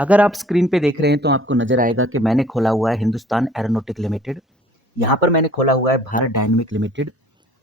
अगर आप स्क्रीन पे देख रहे हैं तो आपको नजर आएगा कि मैंने खोला हुआ है हिंदुस्तान एरोनॉटिक लिमिटेड। यहाँ पर मैंने खोला हुआ है भारत डायनेमिक लिमिटेड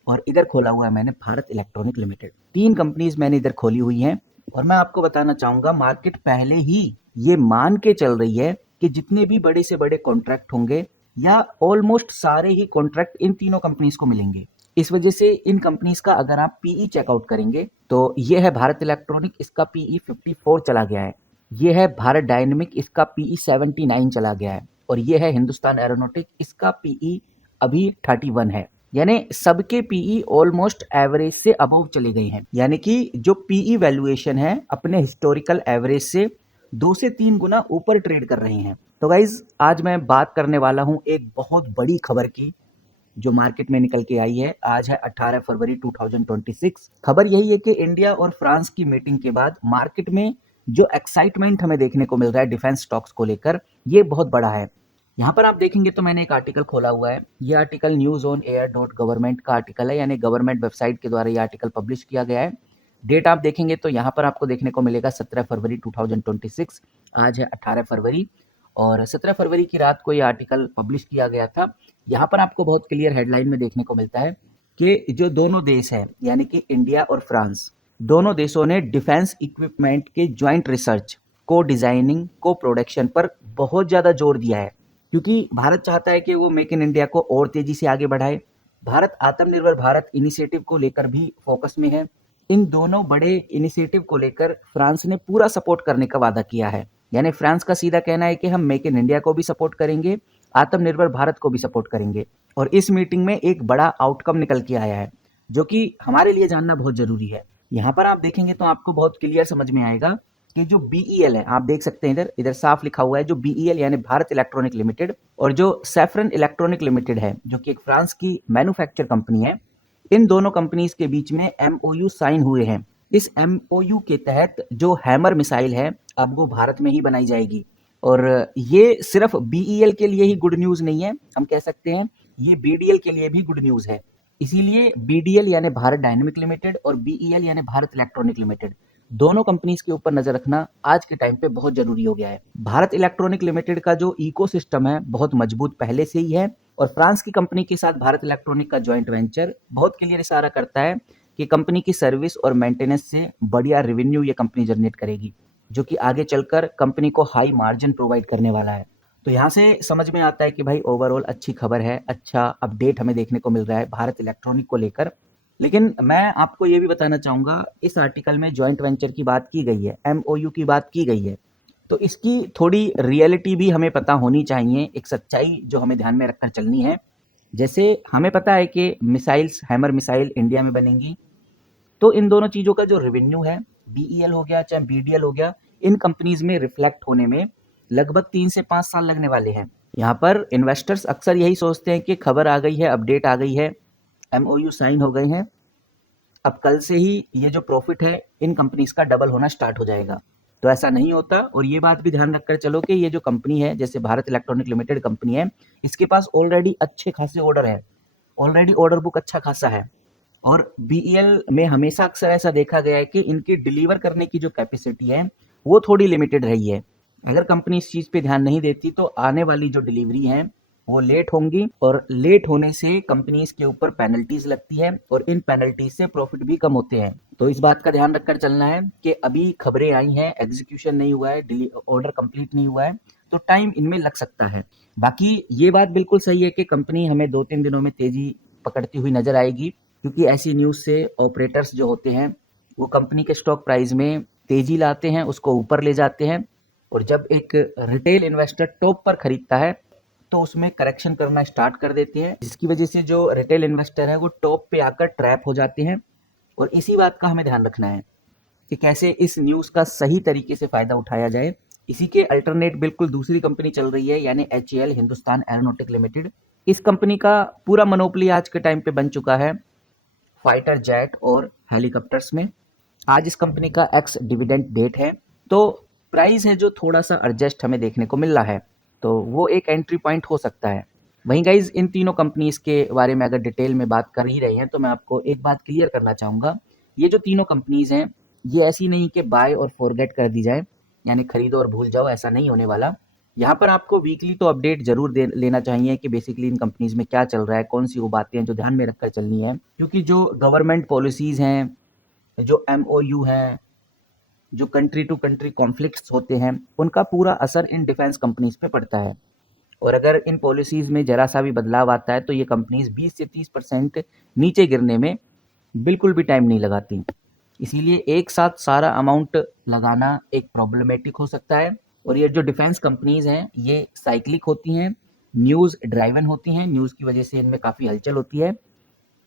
और इधर खोला हुआ है मैंने भारत इलेक्ट्रॉनिक लिमिटेड। तीन कंपनीज मैंने इधर खोली हुई हैं और मैं आपको बताना चाहूंगा मार्केट पहले ही ये मान के चल रही है कि जितने भी बड़े से बड़े कॉन्ट्रैक्ट होंगे या ऑलमोस्ट सारे ही कॉन्ट्रैक्ट इन तीनों कंपनीज को मिलेंगे। इस वजह से इन कंपनीज का अगर आप पीई चेकआउट करेंगे तो ये है भारत इलेक्ट्रॉनिक, इसका पीई 54 चला गया है। ये है भारत डायनेमिक, इसका पीई 79 चला गया है। और ये है हिंदुस्तान एरोनॉटिक, इसका पीई अभी 31 है। यानी सबके पीई ऑलमोस्ट एवरेज से अबव चले गए हैं। यानी कि जो पीई वैल्यूएशन है अपने हिस्टोरिकल एवरेज से 2 से 3 गुना ऊपर ट्रेड कर रहे हैं। तो गाइज आज मैं बात करने वाला हूं एक बहुत बड़ी खबर की जो मार्केट में निकल के आई है। आज है 18 फरवरी 2026। खबर यही है कि इंडिया और फ्रांस की मीटिंग के बाद मार्केट में जो एक्साइटमेंट हमें देखने को मिल रहा है डिफेंस स्टॉक्स को लेकर, ये बहुत बड़ा है। यहाँ पर आप देखेंगे तो मैंने एक आर्टिकल खोला हुआ है। ये article news on air dot government का आर्टिकल है, यानी गवर्नमेंट वेबसाइट के द्वारा ये आर्टिकल पब्लिश किया गया है। डेट आप देखेंगे तो यहाँ पर आपको देखने को मिलेगा 17 फरवरी 2026। आज है 18 फरवरी और 17 फरवरी की रात को ये आर्टिकल पब्लिश किया गया था। यहाँ पर आपको बहुत क्लियर हेडलाइन में देखने को मिलता है कि जो दोनों देश हैं यानी कि इंडिया और फ्रांस, दोनों देशों ने डिफेंस इक्विपमेंट के ज्वाइंट रिसर्च, को डिजाइनिंग, को प्रोडक्शन पर बहुत ज़्यादा जोर दिया है। क्योंकि भारत चाहता है कि वो मेक इन इंडिया को और तेजी से आगे बढ़ाए। भारत आत्मनिर्भर भारत इनिशिएटिव को लेकर भी फोकस में है। इन दोनों बड़े इनिशिएटिव को लेकर फ्रांस ने पूरा सपोर्ट करने का वादा किया है। यानी फ्रांस का सीधा कहना है कि हम मेक इन इंडिया को भी सपोर्ट करेंगे, आत्मनिर्भर भारत को भी सपोर्ट करेंगे। और इस मीटिंग में एक बड़ा आउटकम निकल के आया है जो कि हमारे लिए जानना बहुत जरूरी है। यहाँ पर आप देखेंगे तो आपको बहुत क्लियर समझ में आएगा कि जो बीईएल है, आप देख सकते हैं इधर इधर साफ लिखा हुआ है जो बीईएल यानी भारत इलेक्ट्रॉनिक लिमिटेड और जो सैफरन इलेक्ट्रॉनिक लिमिटेड है जो कि एक फ्रांस की मैन्युफैक्चर कंपनी है, इन दोनों कंपनीज के बीच में एमओयू साइन हुए हैं। इस एमओयू के तहत जो हैमर मिसाइल है अब वो भारत में ही बनाई जाएगी। और ये सिर्फ बीईएल के लिए ही गुड न्यूज नहीं है, हम कह सकते हैं ये बीडीएल के लिए भी गुड न्यूज है। इसीलिए बीडीएल यानी भारत डायनेमिक लिमिटेड और बीईएल यानी भारत इलेक्ट्रॉनिक लिमिटेड, दोनों कंपनीज के ऊपर नजर रखना आज के टाइम पे बहुत जरूरी हो गया है। भारत इलेक्ट्रॉनिक लिमिटेड का जो इकोसिस्टम है बहुत मजबूत पहले से ही है और फ्रांस की कंपनी के साथ भारत इलेक्ट्रॉनिक का ज्वाइंट वेंचर बहुत क्लियर इशारा करता है कि कंपनी की सर्विस और मेंटेनेंस से बढ़िया रेवेन्यू ये कंपनी जनरेट करेगी, जो कि आगे चलकर कंपनी को हाई मार्जिन प्रोवाइड करने वाला है। तो यहाँ से समझ में आता है कि भाई ओवरऑल अच्छी खबर है, अच्छा अपडेट हमें देखने को मिल रहा है भारत इलेक्ट्रॉनिक को लेकर। लेकिन मैं आपको ये भी बताना चाहूंगा इस आर्टिकल में जॉइंट वेंचर की बात की गई है, एमओयू की बात की गई है, तो इसकी थोड़ी रियलिटी भी हमें पता होनी चाहिए, एक सच्चाई जो हमें ध्यान में रखकर चलनी है। जैसे हमें पता है कि मिसाइल्स, हैमर मिसाइल इंडिया में बनेंगी, तो इन दोनों चीज़ों का जो रेवेन्यू है, बीईएल हो गया चाहे बीडीएल हो गया, इन कंपनीज में रिफ्लेक्ट होने में लगभग 3 से 5 साल लगने वाले हैं। यहाँ पर इन्वेस्टर्स अक्सर यही सोचते हैं कि खबर आ गई है, अपडेट आ गई है, एमओयू साइन हो गए हैं, अब कल से ही ये जो प्रॉफिट है इन कंपनीज का डबल होना स्टार्ट हो जाएगा। तो ऐसा नहीं होता। और ये बात भी ध्यान रखकर चलो कि ये जो कंपनी है, जैसे भारत इलेक्ट्रॉनिक लिमिटेड कंपनी है, इसके पास ऑलरेडी अच्छे खासे ऑर्डर है, ऑलरेडी ऑर्डर बुक अच्छा खासा है। और बीईएल में हमेशा अक्सर ऐसा देखा गया है कि इनकी डिलीवर करने की जो कैपेसिटी है वो थोड़ी लिमिटेड रही है। अगर कंपनी इस चीज़ पे ध्यान नहीं देती तो आने वाली जो डिलीवरी है वो लेट होंगी और लेट होने से कंपनीज के ऊपर पेनल्टीज लगती है और इन पेनल्टीज से प्रॉफिट भी कम होते हैं। तो इस बात का ध्यान रखकर चलना है कि अभी खबरें आई हैं, एग्जीक्यूशन नहीं हुआ है, ऑर्डर कंप्लीट नहीं हुआ है, तो टाइम इनमें लग सकता है। बाकी ये बात बिल्कुल सही है कि कंपनी हमें 2-3 दिनों में तेजी पकड़ती हुई नजर आएगी, क्योंकि ऐसी न्यूज़ से ऑपरेटर्स जो होते हैं वो कंपनी के स्टॉक प्राइस में तेजी लाते हैं, उसको ऊपर ले जाते हैं। और जब एक रिटेल इन्वेस्टर टॉप पर खरीदता है तो उसमें करेक्शन करना स्टार्ट कर देते हैं, जिसकी वजह से जो रिटेल इन्वेस्टर है वो टॉप पे आकर ट्रैप हो जाते हैं। और इसी बात का हमें ध्यान रखना है कि कैसे इस न्यूज़ का सही तरीके से फ़ायदा उठाया जाए। इसी के अल्टरनेट बिल्कुल दूसरी कंपनी चल रही है, यानी एचएएल हिंदुस्तान एरोनॉटिक लिमिटेड। इस कंपनी का पूरा मोनोपोली आज के टाइम पे बन चुका है फाइटर जेट और हेलीकॉप्टर्स में। आज इस कंपनी का एक्स डिविडेंड डेट है, तो प्राइस है जो थोड़ा सा एडजस्ट हमें देखने को मिल रहा है, तो वो एक एंट्री पॉइंट हो सकता है। वहीं गाइज इन तीनों कंपनीज के बारे में अगर डिटेल में बात कर ही रहे हैं तो मैं आपको एक बात क्लियर करना चाहूँगा, ये जो तीनों कंपनीज हैं ये ऐसी नहीं कि बाय और फॉरगेट कर दी जाए। यानी खरीदो और भूल जाओ, ऐसा नहीं होने वाला। यहाँ पर आपको वीकली तो अपडेट जरूर दे लेना चाहिए कि बेसिकली इन कंपनीज में क्या चल रहा है, कौन सी वो बातें हैं जो ध्यान में रखकर चलनी है, क्योंकि जो गवर्नमेंट पॉलिसीज हैं, जो MOU हैं, जो कंट्री टू कंट्री कॉन्फ्लिक्ट्स होते हैं, उनका पूरा असर इन डिफेंस कंपनीज पे पड़ता है। और अगर इन पॉलिसीज में जरा सा भी बदलाव आता है तो ये कंपनीज 20 से 30% नीचे गिरने में बिल्कुल भी टाइम नहीं लगाती। इसीलिए एक साथ सारा अमाउंट लगाना एक प्रॉब्लमेटिक हो सकता है। और ये जो डिफेंस कंपनीज हैं ये साइक्लिक होती हैं, न्यूज़ ड्राइवन होती हैं, न्यूज़ की वजह से इनमें काफ़ी हलचल होती है।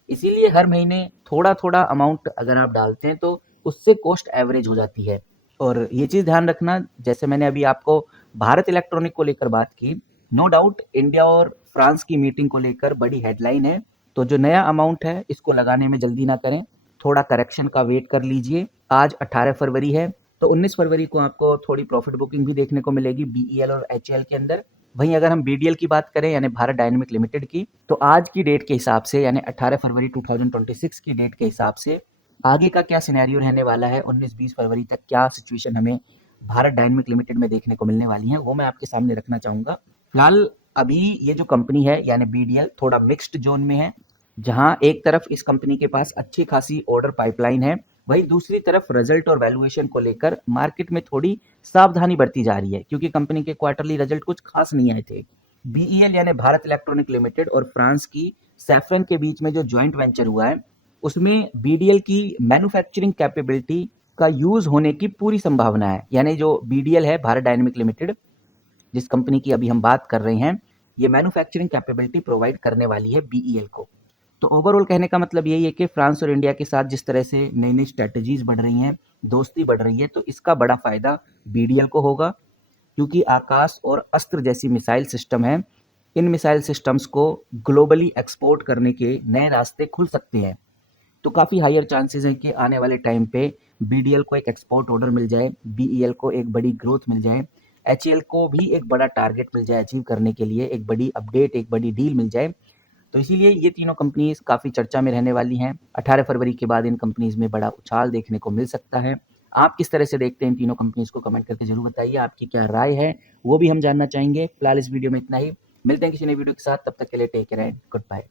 इसीलिए हर महीने थोड़ा थोड़ा अमाउंट अगर आप डालते हैं तो उससे कॉस्ट एवरेज हो जाती है। और ये चीज़ ध्यान रखना, जैसे मैंने अभी आपको भारत इलेक्ट्रॉनिक को लेकर बात की, नो डाउट इंडिया और फ्रांस की मीटिंग को लेकर बड़ी हेडलाइन है, तो जो नया अमाउंट है इसको लगाने में जल्दी ना करें, थोड़ा करेक्शन का वेट कर लीजिए। आज 18 फरवरी है, तो 19 फरवरी को आपको थोड़ी प्रॉफिट बुकिंग भी देखने को मिलेगी BEL और HAL के अंदर। वहीं अगर हम BDL की बात करें यानी भारत डायनेमिक लिमिटेड की, तो आज की डेट के हिसाब से यानी 18 फरवरी 2026 की डेट के हिसाब से आगे का क्या सिनेरियो रहने वाला है, 19-20 फरवरी तक क्या सिचुएशन हमें भारत डायनेमिक लिमिटेड में देखने को मिलने वाली है, वो मैं आपके सामने रखना चाहूँगा। फिलहाल अभी ये जो कंपनी है यानी BDL थोड़ा मिक्स्ड जोन में है, जहाँ एक तरफ इस कंपनी के पास अच्छी खासी ऑर्डर पाइपलाइन है, वहीं दूसरी तरफ रिजल्ट और वैल्यूएशन को लेकर मार्केट में थोड़ी सावधानी बरती जा रही है, क्योंकि कंपनी के क्वार्टरली रिजल्ट कुछ खास नहीं आए थे। BEL यानी भारत इलेक्ट्रॉनिक लिमिटेड और फ्रांस की सैफरन के बीच में जो ज्वाइंट वेंचर हुआ है, उसमें BDL की मैन्युफैक्चरिंग कैपेबिलिटी का यूज होने की पूरी संभावना है। यानी जो BDL है भारत डायनेमिक लिमिटेड, जिस कंपनी की अभी हम बात कर रहे हैं, ये मैन्युफैक्चरिंग कैपेबिलिटी प्रोवाइड करने वाली है BEL को। तो ओवरऑल कहने का मतलब यही है कि फ्रांस और इंडिया के साथ जिस तरह से नई नई स्ट्रेटजीज बढ़ रही हैं, दोस्ती बढ़ रही है, तो इसका बड़ा फायदा BDL को होगा, क्योंकि आकाश और अस्त्र जैसी मिसाइल सिस्टम है, इन मिसाइल सिस्टम्स को ग्लोबली एक्सपोर्ट करने के नए रास्ते खुल सकते हैं। तो काफ़ी हायर चांसेस हैं कि आने वाले टाइम पे BDL को एक एक्सपोर्ट ऑर्डर मिल जाए, BEL को एक बड़ी ग्रोथ मिल जाए, HAL को भी एक बड़ा टारगेट मिल जाए अचीव करने के लिए, एक बड़ी अपडेट, एक बड़ी डील मिल जाए। तो इसीलिए ये तीनों कंपनीज काफ़ी चर्चा में रहने वाली हैं। 18 फरवरी के बाद इन कंपनीज में बड़ा उछाल देखने को मिल सकता है। आप किस तरह से देखते हैं इन तीनों कंपनीज को, कमेंट करके जरूर बताइए। आपकी क्या राय है वो भी हम जानना चाहेंगे। फिलहाल इस वीडियो में इतना ही, मिलते हैं किसी नई वीडियो के साथ, तब तक के लिए take care and good bye.